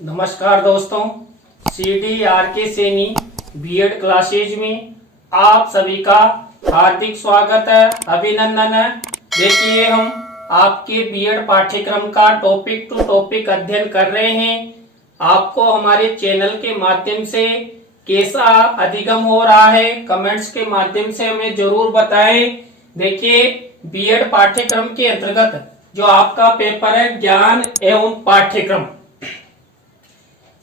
नमस्कार दोस्तों, CDRK Saini BEd classes में आप सभी का हार्दिक स्वागत है, अभिनंदन है। देखिए, हम आपके बीएड पाठ्यक्रम का टॉपिक टू टॉपिक अध्ययन कर रहे हैं। आपको हमारे चैनल के माध्यम से कैसा अधिगम हो रहा है, कमेंट्स के माध्यम से हमें जरूर बताएं। देखिए, बीएड पाठ्यक्रम के अंतर्गत जो आपका पेपर है ज्ञान एवं पाठ्यक्रम,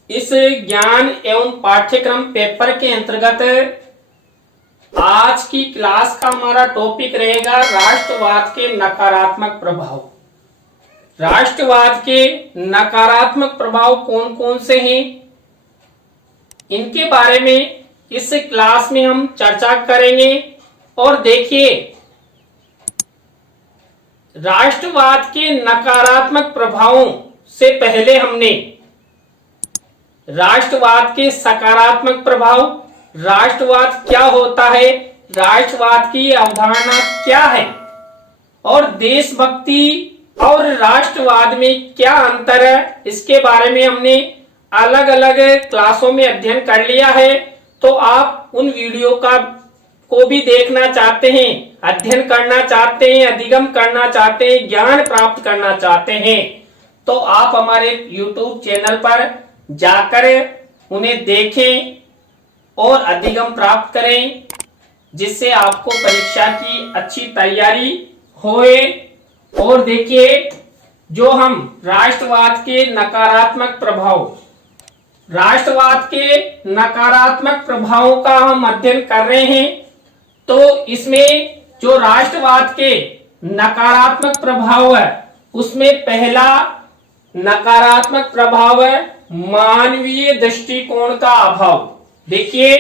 इस ज्ञान एवं पाठ्यक्रम पेपर के अंतर्गत आज की क्लास का हमारा टॉपिक रहेगा राष्ट्रवाद के नकारात्मक प्रभाव। राष्ट्रवाद के नकारात्मक प्रभाव कौन कौन से हैं, इनके बारे में इस क्लास में हम चर्चा करेंगे। और देखिए, राष्ट्रवाद के नकारात्मक प्रभावों से पहले हमने राष्ट्रवाद के सकारात्मक प्रभाव, राष्ट्रवाद क्या होता है, राष्ट्रवाद की अवधारणा क्या है और देशभक्ति और राष्ट्रवाद में क्या अंतर है, इसके बारे में हमने अलग अलग क्लासों में अध्ययन कर लिया है। तो आप उन वीडियो को भी देखना चाहते हैं, अध्ययन करना चाहते हैं, अधिगम करना चाहते हैं, ज्ञान प्राप्त करना चाहते हैं, तो आप हमारे YouTube चैनल पर जाकर उन्हें देखें और अधिगम प्राप्त करें, जिससे आपको परीक्षा की अच्छी तैयारी होए। और देखिए, जो हम राष्ट्रवाद के नकारात्मक प्रभाव, राष्ट्रवाद के नकारात्मक प्रभावों का हम अध्ययन कर रहे हैं। तो इसमें जो राष्ट्रवाद के नकारात्मक प्रभाव है, उसमें पहला नकारात्मक प्रभाव है मानवीय दृष्टिकोण का अभाव। देखिए,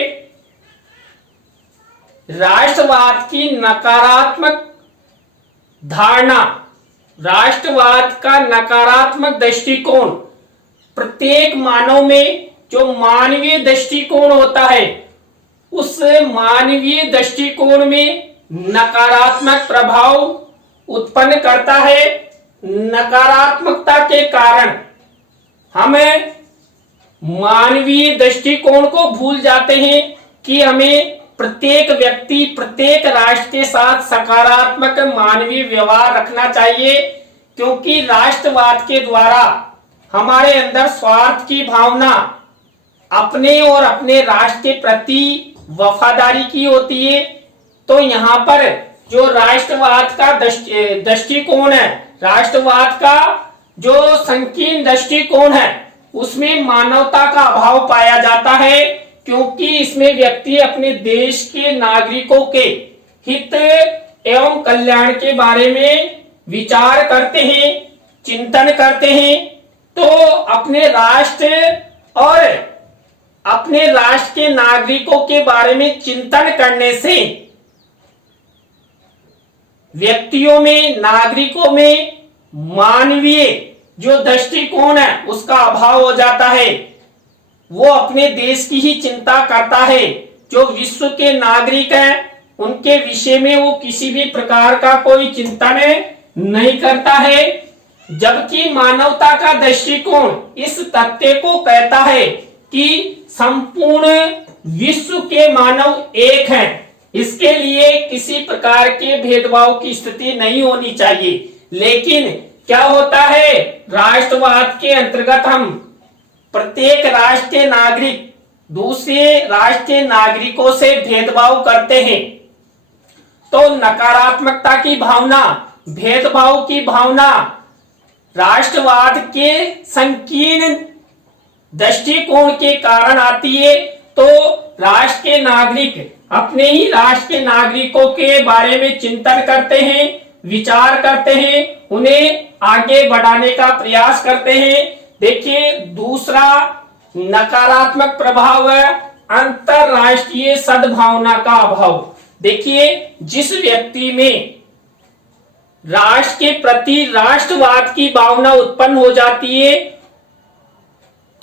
राष्ट्रवाद की नकारात्मक धारणा, राष्ट्रवाद का नकारात्मक दृष्टिकोण, प्रत्येक मानव में जो मानवीय दृष्टिकोण होता है, उस मानवीय दृष्टिकोण में नकारात्मक प्रभाव उत्पन्न करता है। नकारात्मकता के कारण हम मानवीय दृष्टिकोण को भूल जाते हैं कि हमें प्रत्येक व्यक्ति, प्रत्येक राष्ट्र के साथ सकारात्मक मानवीय व्यवहार रखना चाहिए, क्योंकि राष्ट्रवाद के द्वारा हमारे अंदर स्वार्थ की भावना, अपने और अपने राष्ट्र के प्रति वफादारी की होती है। तो यहाँ पर जो राष्ट्रवाद का दृष्टिकोण है, राष्ट्रवाद का जो संकीर्ण दृष्टिकोण है, उसमें मानवता का अभाव पाया जाता है, क्योंकि इसमें व्यक्ति अपने देश के नागरिकों के हित एवं कल्याण के बारे में विचार करते हैं, चिंतन करते हैं। तो अपने राष्ट्र और अपने राष्ट्र के नागरिकों के बारे में चिंतन करने से व्यक्तियों में, नागरिकों में मानवीय जो दृष्टिकोण है उसका अभाव हो जाता है। वो अपने देश की ही चिंता करता है। जो विश्व के नागरिक हैं, उनके विषय में वो किसी भी प्रकार का कोई चिंतन नहीं करता है। जबकि मानवता का दृष्टिकोण इस तथ्य को कहता है कि संपूर्ण विश्व के मानव एक हैं, इसके लिए किसी प्रकार के भेदभाव की स्थिति नहीं होनी चाहिए। लेकिन क्या होता है, राष्ट्रवाद के अंतर्गत हम प्रत्येक राष्ट्र के नागरिक दूसरे राष्ट्र के नागरिकों से भेदभाव करते हैं। तो नकारात्मकता की भावना, भेदभाव की भावना राष्ट्रवाद के संकीर्ण दृष्टिकोण के कारण आती है। तो राष्ट्र के नागरिक अपने ही राष्ट्र के नागरिकों के बारे में चिंतन करते हैं, विचार करते हैं, उन्हें आगे बढ़ाने का प्रयास करते हैं। देखिए, दूसरा नकारात्मक प्रभाव है अंतरराष्ट्रीय सद्भावना का अभाव। देखिए, जिस व्यक्ति में राष्ट्र के प्रति राष्ट्रवाद की भावना उत्पन्न हो जाती है,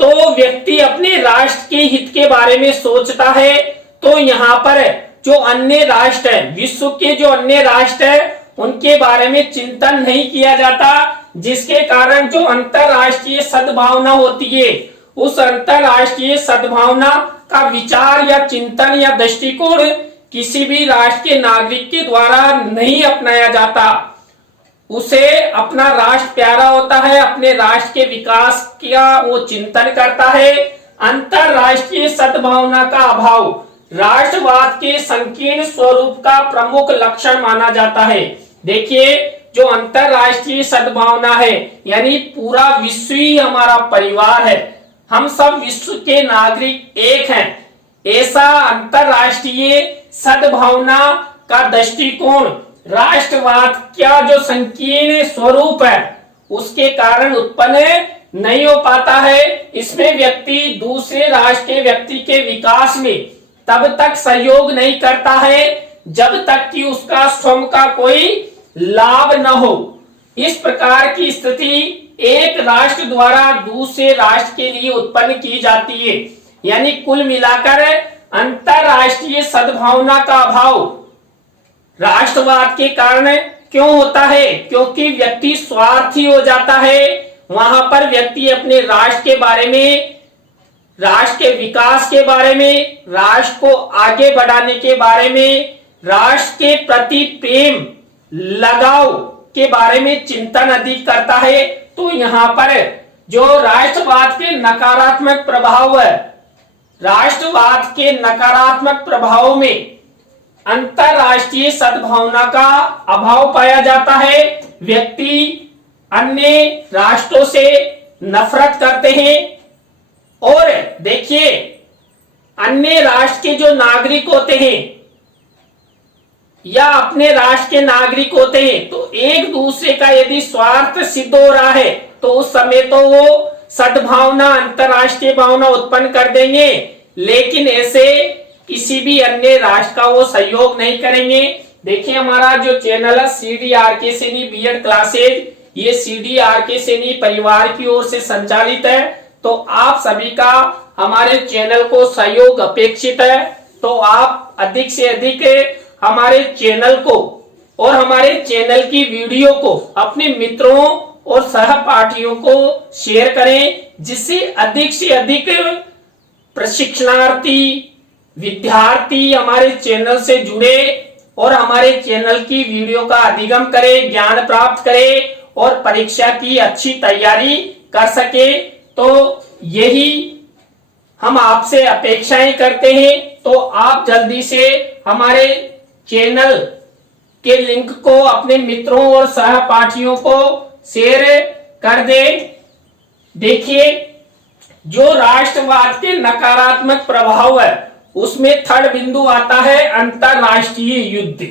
तो व्यक्ति अपने राष्ट्र के हित के बारे में सोचता है। तो यहाँ पर जो अन्य राष्ट्र है, विश्व के जो अन्य राष्ट्र है, उनके बारे में चिंतन नहीं किया जाता, जिसके कारण जो अंतरराष्ट्रीय सद्भावना होती है उस अंतरराष्ट्रीय सद्भावना का विचार या चिंतन या दृष्टिकोण किसी भी राष्ट्र के नागरिक के द्वारा नहीं अपनाया जाता। उसे अपना राष्ट्र प्यारा होता है, अपने राष्ट्र के विकास का वो चिंतन करता है। अंतरराष्ट्रीय सद्भावना का अभाव राष्ट्रवाद के संकीर्ण स्वरूप का प्रमुख लक्षण माना जाता है। देखिए, जो अंतरराष्ट्रीय सद्भावना है यानी पूरा विश्व ही हमारा परिवार है, हम सब विश्व के नागरिक एक हैं, ऐसा अंतरराष्ट्रीय सद्भावना का दृष्टिकोण राष्ट्रवाद का जो संकीर्ण स्वरूप है उसके कारण उत्पन्न नहीं हो पाता है। इसमें व्यक्ति दूसरे राष्ट्र के व्यक्ति के विकास में तब तक सहयोग नहीं करता है जब तक कि उसका स्वयं का कोई लाभ न हो। इस प्रकार की स्थिति एक राष्ट्र द्वारा दूसरे राष्ट्र के लिए उत्पन्न की जाती है। यानी कुल मिलाकर अंतरराष्ट्रीय सद्भावना का अभाव राष्ट्रवाद के कारण क्यों होता है? क्योंकि व्यक्ति स्वार्थी हो जाता है। वहां पर व्यक्ति अपने राष्ट्र के बारे में, राष्ट्र के विकास के बारे में, राष्ट्र को आगे बढ़ाने के बारे में, राष्ट्र के प्रति प्रेम लगाव के बारे में चिंतन अधिक करता है। तो यहाँ पर जो राष्ट्रवाद के नकारात्मक प्रभाव है, राष्ट्रवाद के नकारात्मक प्रभाव में अंतरराष्ट्रीय सद्भावना का अभाव पाया जाता है। व्यक्ति अन्य राष्ट्रों से नफरत करते हैं और देखिए, अन्य राष्ट्र के जो नागरिक होते हैं या अपने राष्ट्र के नागरिक होते हैं तो एक दूसरे का यदि स्वार्थ सिद्ध हो रहा है तो उस समय तो वो सद्भावना, अंतरराष्ट्रीय भावना उत्पन्न कर देंगे, लेकिन ऐसे किसी भी अन्य राष्ट्र का वो सहयोग नहीं करेंगे। देखिए, हमारा जो चैनल है CDRK सैनी बीएड क्लासेज, ये CDRK सैनी परिवार की ओर से संचालित है। तो आप सभी का हमारे चैनल को सहयोग अपेक्षित है। तो आप अधिक से अधिक हमारे चैनल को और हमारे चैनल की वीडियो को अपने मित्रों और सहपाठियों को शेयर करें, जिससे अधिक से अधिक प्रशिक्षणार्थी विद्यार्थी हमारे चैनल से जुड़े और हमारे चैनल की वीडियो का अधिगम करें, ज्ञान प्राप्त करें और परीक्षा की अच्छी तैयारी कर सके। तो यही हम आपसे अपेक्षाएं करते हैं। तो आप जल्दी से हमारे चैनल के लिंक को अपने मित्रों और सहपाठियों को शेयर कर दें। देखिए, जो राष्ट्रवाद के नकारात्मक प्रभाव है उसमें थर्ड बिंदु आता है अंतरराष्ट्रीय युद्ध।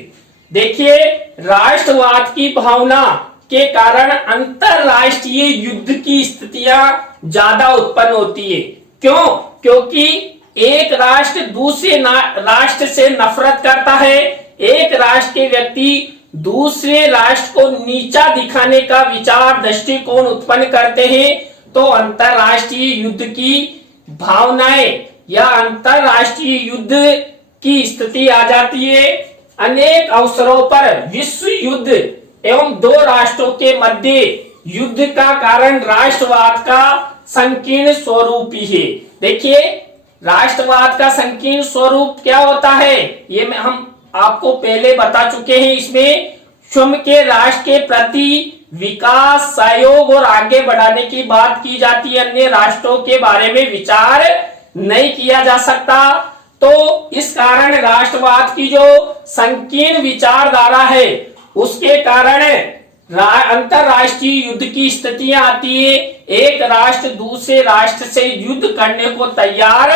देखिए, राष्ट्रवाद की भावना के कारण अंतरराष्ट्रीय युद्ध की स्थितियां ज्यादा उत्पन्न होती है। क्यों? क्योंकि एक राष्ट्र दूसरे राष्ट्र से नफरत करता है, एक राष्ट्र के व्यक्ति दूसरे राष्ट्र को नीचा दिखाने का विचार, दृष्टिकोण उत्पन्न करते हैं। तो अंतरराष्ट्रीय युद्ध की भावनाएं या अंतरराष्ट्रीय युद्ध की स्थिति आ जाती है। अनेक अवसरों पर विश्व युद्ध एवं दो राष्ट्रों के मध्य युद्ध का कारण राष्ट्रवाद का संकीर्ण स्वरूप ही है। देखिए, राष्ट्रवाद का संकीर्ण स्वरूप क्या होता है ये हम आपको पहले बता चुके हैं। इसमें स्वयं के राष्ट्र के प्रति विकास, सहयोग और आगे बढ़ाने की बात की जाती है, अन्य राष्ट्रों के बारे में विचार नहीं किया जा सकता। तो इस कारण राष्ट्रवाद की जो संकीर्ण विचारधारा है उसके कारण अंतरराष्ट्रीय युद्ध की स्थितियां आती है। एक राष्ट्र दूसरे राष्ट्र से युद्ध करने को तैयार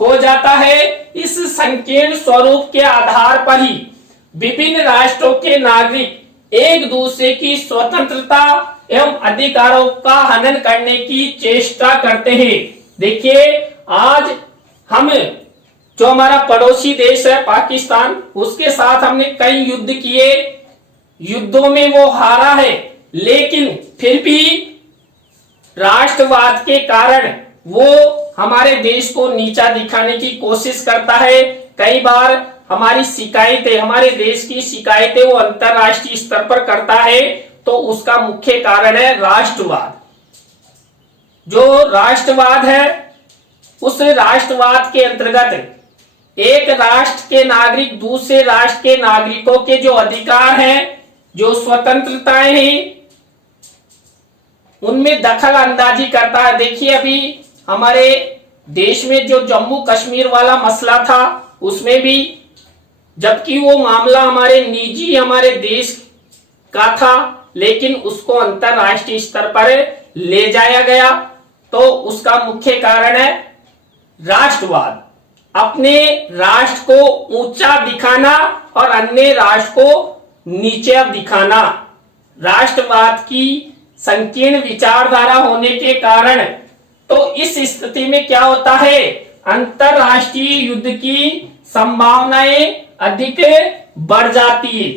हो जाता है। इस संकीर्ण स्वरूप के आधार पर ही विभिन्न राष्ट्रों के नागरिक एक दूसरे की स्वतंत्रता एवं अधिकारों का हनन करने की चेष्टा करते हैं। देखिए, आज हम जो हमारा पड़ोसी देश है पाकिस्तान, उसके साथ हमने कई युद्ध किए, युद्धों में वो हारा है, लेकिन फिर भी राष्ट्रवाद के कारण वो हमारे देश को नीचा दिखाने की कोशिश करता है। कई बार हमारी शिकायतें, हमारे देश की शिकायतें वो अंतरराष्ट्रीय स्तर पर करता है। तो उसका मुख्य कारण है राष्ट्रवाद। जो राष्ट्रवाद है उस राष्ट्रवाद के अंतर्गत एक राष्ट्र के नागरिक दूसरे राष्ट्र के नागरिकों के जो अधिकार हैं, जो स्वतंत्रताएं हैं, उनमें दखल अंदाजी करता है। देखिए अभी हमारे देश में जो जम्मू कश्मीर वाला मसला था, उसमें भी जबकि वो मामला हमारे निजी हमारे देश का था, लेकिन उसको अंतरराष्ट्रीय स्तर पर ले जाया गया। तो उसका मुख्य कारण है राष्ट्रवाद, अपने राष्ट्र को ऊंचा दिखाना और अन्य राष्ट्र को नीचे दिखाना। राष्ट्रवाद की संकीर्ण विचारधारा होने के कारण तो इस स्थिति में क्या होता है, अंतरराष्ट्रीय युद्ध की संभावनाएं अधिक बढ़ जाती है।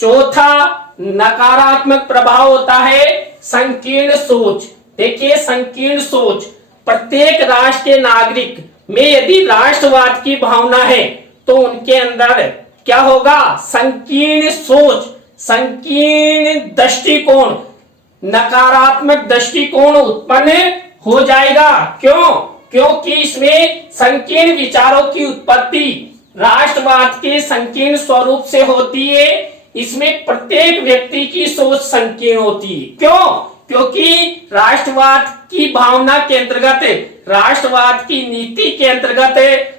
चौथा नकारात्मक प्रभाव होता है संकीर्ण सोच। देखिए संकीर्ण सोच, प्रत्येक राष्ट्र के नागरिक में यदि राष्ट्रवाद की भावना है तो उनके अंदर क्या होगा, संकीर्ण सोच, संकीर्ण दृष्टिकोण, नकारात्मक दृष्टिकोण उत्पन्न हो जाएगा। क्यों? क्योंकि इसमें संकीर्ण विचारों की उत्पत्ति राष्ट्रवाद के संकीर्ण स्वरूप से होती है। इसमें प्रत्येक व्यक्ति की सोच संकीर्ण होती है। क्यों? क्योंकि राष्ट्रवाद की भावना के अंतर्गत, राष्ट्रवाद की नीति के अंतर्गत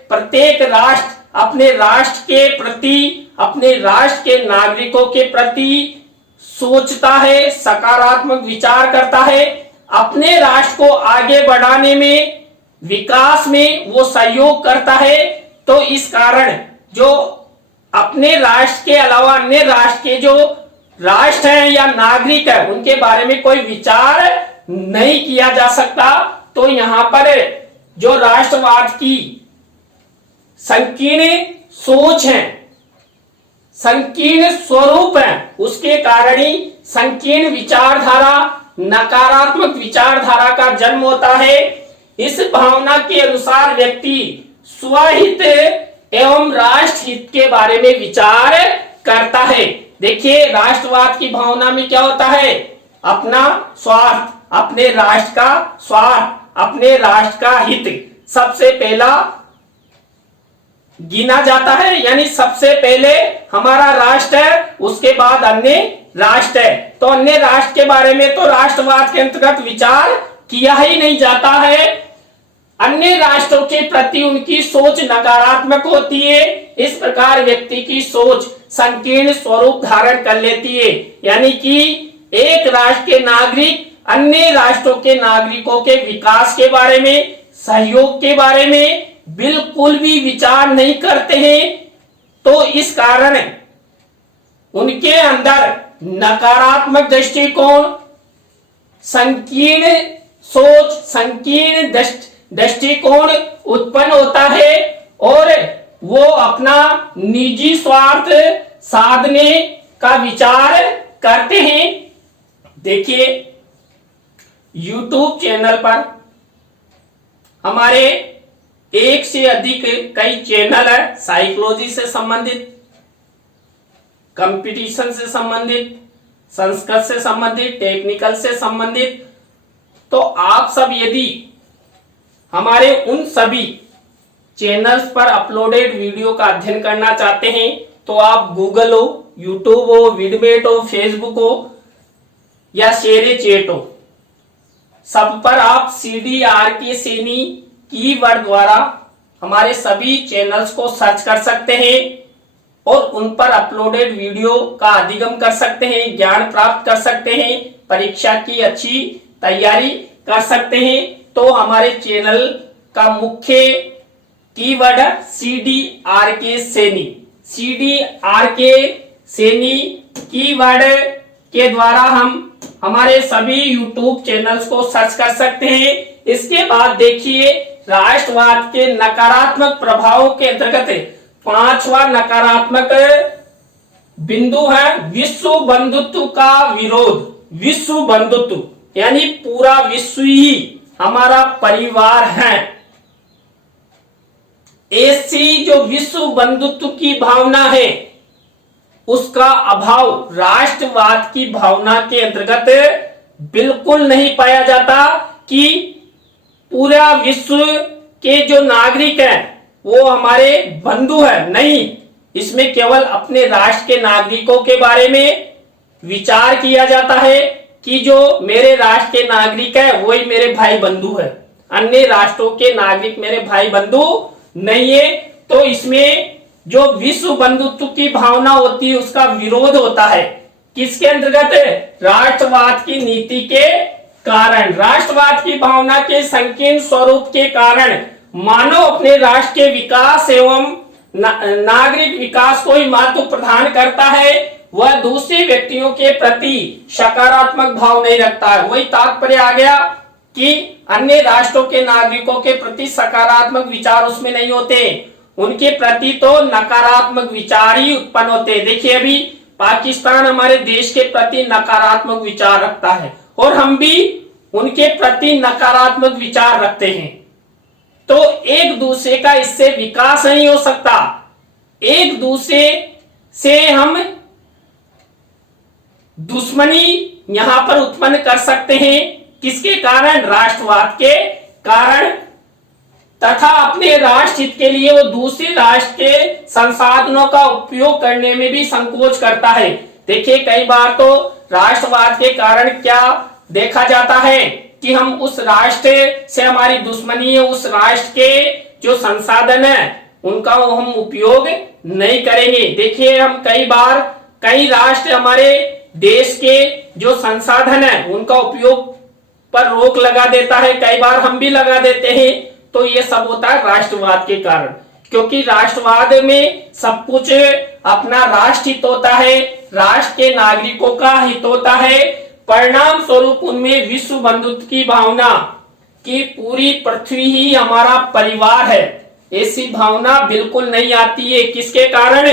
प्रत्येक राष्ट्र अपने राष्ट्र के प्रति, अपने राष्ट्र के नागरिकों के प्रति सोचता है, सकारात्मक विचार करता है, अपने राष्ट्र को आगे बढ़ाने में, विकास में वो सहयोग करता है। तो इस कारण जो अपने राष्ट्र के अलावा अन्य राष्ट्र के जो राष्ट्र हैं या नागरिक है, उनके बारे में कोई विचार नहीं किया जा सकता। तो यहां पर जो राष्ट्रवाद की संकीर्ण सोच है, संकीर्ण स्वरूप है, उसके कारण ही संकीर्ण विचारधारा, नकारात्मक विचारधारा का जन्म होता है। इस भावना के अनुसार व्यक्ति स्वहित एवं राष्ट्र हित के बारे में विचार करता है। देखिए राष्ट्रवाद की भावना में क्या होता है, अपना स्वार्थ, अपने राष्ट्र का स्वार्थ, अपने राष्ट्र का हित सबसे पहला गिना जाता है। यानी सबसे पहले हमारा राष्ट्र है, उसके बाद अन्य राष्ट्र है। तो अन्य राष्ट्र के बारे में तो राष्ट्रवाद के अंतर्गत विचार किया ही नहीं जाता है। अन्य राष्ट्रों के प्रति उनकी सोच नकारात्मक होती है। इस प्रकार व्यक्ति की सोच संकीर्ण स्वरूप धारण कर लेती है। यानी कि एक राष्ट्र के नागरिक अन्य राष्ट्रों के नागरिकों के विकास के बारे में, सहयोग के बारे में बिल्कुल भी विचार नहीं करते हैं। तो इस कारण उनके अंदर नकारात्मक दृष्टिकोण, संकीर्ण सोच, संकीर्ण दृष्टिकोण उत्पन्न होता है और वो अपना निजी स्वार्थ साधने का विचार करते हैं। देखिए YouTube चैनल पर हमारे एक से अधिक कई चैनल है, साइकोलॉजी से संबंधित, कंपटीशन से संबंधित, संस्कृत से संबंधित, टेक्निकल से संबंधित। तो आप सब यदि हमारे उन सभी चैनल्स पर अपलोडेड वीडियो का अध्ययन करना चाहते हैं तो आप गूगल हो, यूट्यूब हो, विडमेट हो, फेसबुक हो या शेरे चैट हो, सब पर आप CDRK सैनी कीवर्ड द्वारा हमारे सभी चैनल्स को सर्च कर सकते हैं और उन पर अपलोडेड वीडियो का अधिगम कर सकते हैं, ज्ञान प्राप्त कर सकते हैं, परीक्षा की अच्छी तैयारी कर सकते हैं। तो हमारे चैनल का मुख्य कीवर्ड है CDRK Saini. CDRK Saini keyword के द्वारा हम हमारे सभी YouTube चैनल्स को सर्च कर सकते हैं। इसके बाद देखिए राष्ट्रवाद के नकारात्मक प्रभावों के अंतर्गत पांचवा नकारात्मक बिंदु है विश्व बंधुत्व का विरोध। विश्व बंधुत्व यानी पूरा विश्व ही हमारा परिवार है। ऐसी जो विश्व बंधुत्व की भावना है उसका अभाव राष्ट्रवाद की भावना के अंतर्गत बिल्कुल नहीं पाया जाता कि पूरा विश्व के जो नागरिक हैं वो हमारे बंधु है, नहीं, इसमें केवल अपने राष्ट्र के नागरिकों के बारे में विचार किया जाता है कि जो मेरे राष्ट्र के नागरिक है वही मेरे भाई बंधु है, अन्य राष्ट्रों के नागरिक मेरे भाई बंधु नहीं है। तो इसमें जो विश्व बंधुत्व की भावना होती है उसका विरोध होता है, किसके अंतर्गत? राष्ट्रवाद की नीति के कारण, राष्ट्रवाद की भावना के संकीर्ण स्वरूप के कारण मानव अपने राष्ट्र के विकास एवं नागरिक विकास को ही महत्व प्रदान करता है, वह दूसरे व्यक्तियों के प्रति सकारात्मक भाव नहीं रखता है। वही तात्पर्य आ गया कि अन्य राष्ट्रों के नागरिकों के प्रति सकारात्मक विचार उसमें नहीं होते, उनके प्रति तो नकारात्मक विचार ही उत्पन्न होते। देखिए अभी पाकिस्तान हमारे देश के प्रति नकारात्मक विचार रखता है और हम भी उनके प्रति नकारात्मक विचार रखते हैं, तो एक दूसरे का इससे विकास नहीं हो सकता। एक दूसरे से हम दुश्मनी यहां पर उत्पन्न कर सकते हैं, किसके कारण? राष्ट्रवाद के कारण, तथा अपने राष्ट्र हित के लिए वो दूसरे राष्ट्र के संसाधनों का उपयोग करने में भी संकोच करता है। देखिए कई बार तो राष्ट्रवाद के कारण क्या देखा जाता है कि हम उस राष्ट्र से हमारी दुश्मनी है, उस राष्ट्र के जो संसाधन है उनका हम उपयोग नहीं करेंगे। देखिए हम कई बार कई राष्ट्र हमारे देश के जो संसाधन है उनका उपयोग पर रोक लगा देता है, कई बार हम भी लगा देते हैं, तो ये सब होता है राष्ट्रवाद के कारण, क्योंकि राष्ट्रवाद में सब कुछ अपना राष्ट्र हित होता है, राष्ट्र के नागरिकों का हित होता है, परिणाम स्वरूप उनमें विश्व बंधुत्व की भावना कि पूरी पृथ्वी ही हमारा परिवार है, ऐसी भावना बिल्कुल नहीं आती है। किसके कारण?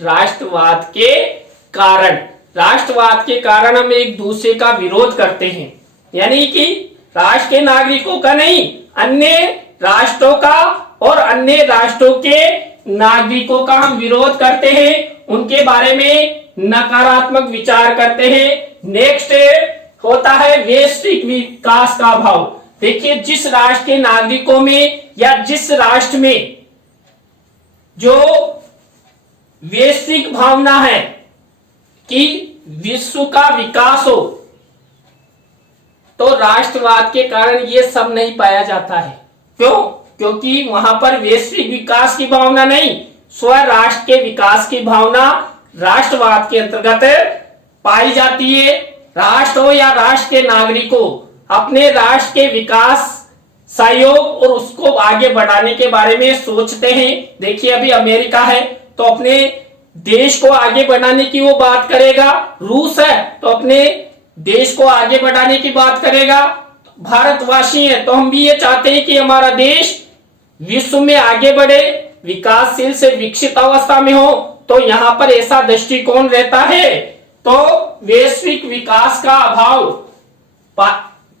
राष्ट्रवाद के कारण। राष्ट्रवाद के कारण हम एक दूसरे का विरोध करते हैं, यानी कि राष्ट्र के नागरिकों का नहीं, अन्य राष्ट्रों का और अन्य राष्ट्रों के नागरिकों का हम विरोध करते हैं, उनके बारे में नकारात्मक विचार करते हैं। नेक्स्ट होता है वैश्विक विकास का भाव। देखिए जिस राष्ट्र के नागरिकों में या जिस राष्ट्र में जो वैश्विक भावना है कि विश्व का विकास हो, तो राष्ट्रवाद के कारण ये सब नहीं पाया जाता है। क्यों? क्योंकि वहां पर वैश्विक विकास की भावना नहीं, स्वराष्ट्र के विकास की भावना राष्ट्रवाद के अंतर्गत पाई जाती है। राष्ट्र हो या राष्ट्र के नागरिकों अपने राष्ट्र के विकास, सहयोग और उसको आगे बढ़ाने के बारे में सोचते हैं। देखिए अभी अमेरिका है तो अपने देश को आगे बढ़ाने की वो बात करेगा, रूस है तो अपने देश को आगे बढ़ाने की बात करेगा, भारतवासी है तो हम भी ये चाहते हैं कि हमारा देश विश्व में आगे बढ़े, विकासशील से विकसित अवस्था में हो, तो यहाँ पर ऐसा दृष्टिकोण रहता है। तो वैश्विक विकास का अभाव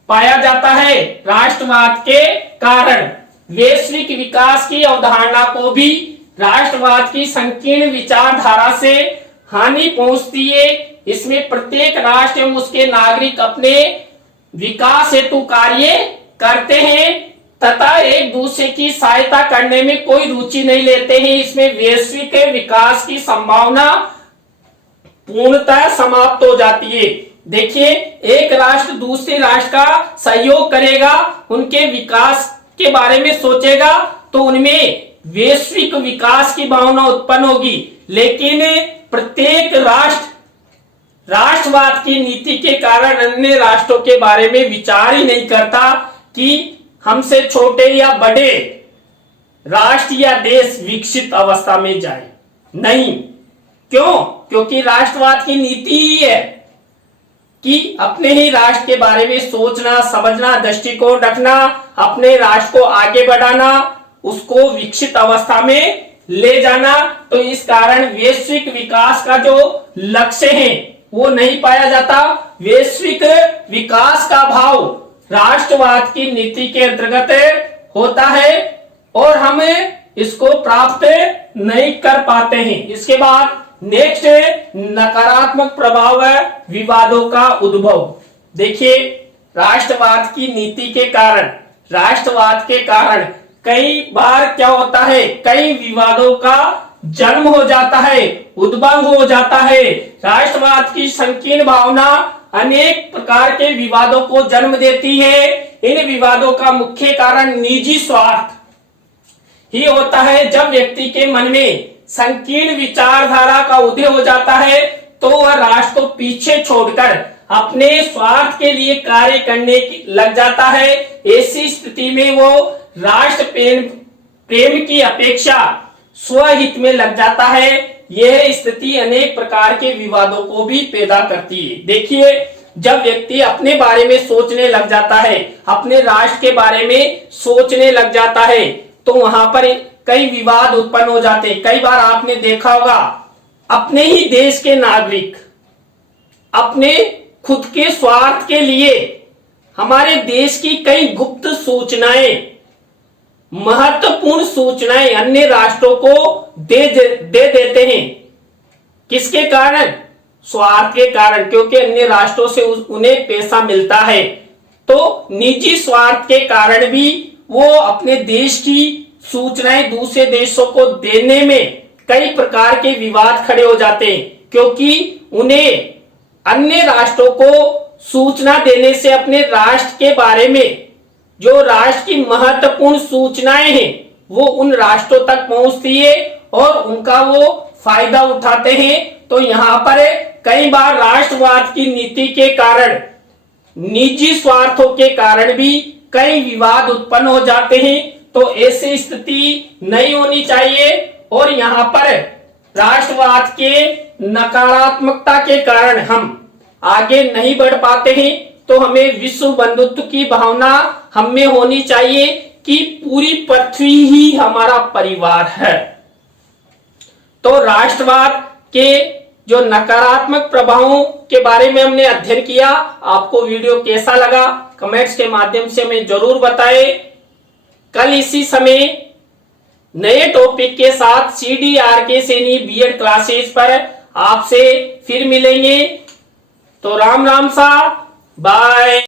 पाया जाता है राष्ट्रवाद के कारण। वैश्विक विकास की अवधारणा को भी राष्ट्रवाद की संकीर्ण विचारधारा से हानि पहुंचती है। इसमें प्रत्येक राष्ट्र एवं उसके नागरिक अपने विकास हेतु कार्य करते हैं तथा एक दूसरे की सहायता करने में कोई रुचि नहीं लेते हैं। इसमें वैश्विक विकास की संभावना पूर्णतः समाप्त हो जाती है। देखिए एक राष्ट्र दूसरे राष्ट्र का सहयोग करेगा, उनके विकास के बारे में सोचेगा, तो उनमें वैश्विक विकास की भावना उत्पन्न होगी। लेकिन प्रत्येक राष्ट्र राष्ट्रवाद की नीति के कारण अन्य राष्ट्रों के बारे में विचार ही नहीं करता कि हमसे छोटे या बड़े राष्ट्र या देश विकसित अवस्था में जाए। नहीं, क्यों? क्योंकि राष्ट्रवाद की नीति ही है कि अपने ही राष्ट्र के बारे में सोचना, समझना, दृष्टिकोण रखना, अपने राष्ट्र को आगे बढ़ाना, उसको विकसित अवस्था में ले जाना। तो इस कारण वैश्विक विकास का जो लक्ष्य है वो नहीं पाया जाता। वैश्विक विकास का भाव राष्ट्रवाद की नीति के अंतर्गत होता है और हम इसको प्राप्त नहीं कर पाते हैं। इसके बाद नेक्स्ट नकारात्मक प्रभाव है विवादों का उद्भव। देखिए राष्ट्रवाद की नीति के कारण, राष्ट्रवाद के कारण कई बार क्या होता है, कई विवादों का जन्म हो जाता है, उद्भव हो जाता है। राष्ट्रवाद की संकीर्ण भावना अनेक प्रकार के विवादों को जन्म देती है। इन विवादों का मुख्य कारण निजी स्वार्थ ही होता है। जब व्यक्ति के मन में संकीर्ण विचारधारा का उदय हो जाता है तो वह राष्ट्र को पीछे छोड़कर अपने स्वार्थ के लिए कार्य करने लग जाता है। ऐसी स्थिति में वो राष्ट्र प्रेम की अपेक्षा स्वहित में लग जाता है। यह स्थिति अनेक प्रकार के विवादों को भी पैदा करती है। देखिए, जब व्यक्ति अपने बारे में सोचने लग जाता है, अपने राष्ट्र के बारे में सोचने लग जाता है, तो वहां पर कई विवाद उत्पन्न हो जाते हैं। कई बार आपने देखा होगा, अपने ही देश के नागरिक अपने खुद के स्वार्थ के लिए हमारे देश की कई गुप्त सूचनाएं, महत्वपूर्ण सूचनाएं अन्य राष्ट्रों को दे देते हैं। किसके कारण? स्वार्थ के कारण, क्योंकि अन्य राष्ट्रों से उन्हें पैसा मिलता है। तो निजी स्वार्थ के कारण भी वो अपने देश की सूचनाएं दूसरे देशों को देने में कई प्रकार के विवाद खड़े हो जाते हैं, क्योंकि उन्हें अन्य राष्ट्रों को सूचना देने से अपने राष्ट्र के बारे में जो राष्ट्र की महत्वपूर्ण सूचनाएं हैं वो उन राष्ट्रों तक पहुंचती है और उनका वो फायदा उठाते हैं। तो यहाँ पर कई बार राष्ट्रवाद की नीति के कारण, निजी स्वार्थों के कारण भी कई विवाद उत्पन्न हो जाते हैं। तो ऐसी स्थिति नहीं होनी चाहिए और यहाँ पर राष्ट्रवाद के नकारात्मकता के कारण हम आगे नहीं बढ़ पाते हैं। तो हमें विश्व बंधुत्व की भावना हम में होनी चाहिए कि पूरी पृथ्वी ही हमारा परिवार है। तो राष्ट्रवाद के जो नकारात्मक प्रभावों के बारे में हमने अध्ययन किया, आपको वीडियो कैसा लगा कमेंट्स के माध्यम से हमें जरूर बताएं। कल इसी समय नए टॉपिक के साथ CDRK सैनी बीएड क्लासेस पर आपसे फिर मिलेंगे। तो राम राम सा, बाय।